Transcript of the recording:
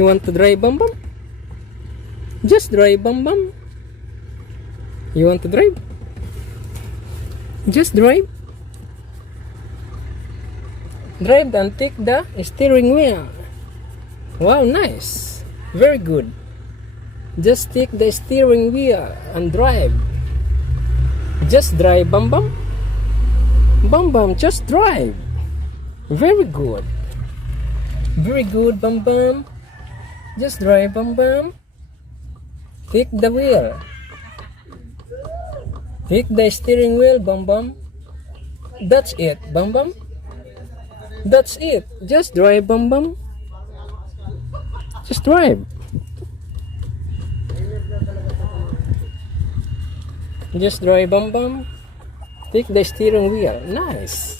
You want to drive, bambam? Just drive, bambam. You want to drive? Just drive. Drive and take the steering wheel. Wow, nice. Very good. Just take the steering wheel and drive. Just drive, bambam. Bambam, just drive. Very good. Very good, bambam. Just drive, bambam. Take the wheel. Take the steering wheel, bambam. That's it, bambam. That's it. Just drive, bambam. Just drive. Just drive, bambam. Take the steering wheel. Nice.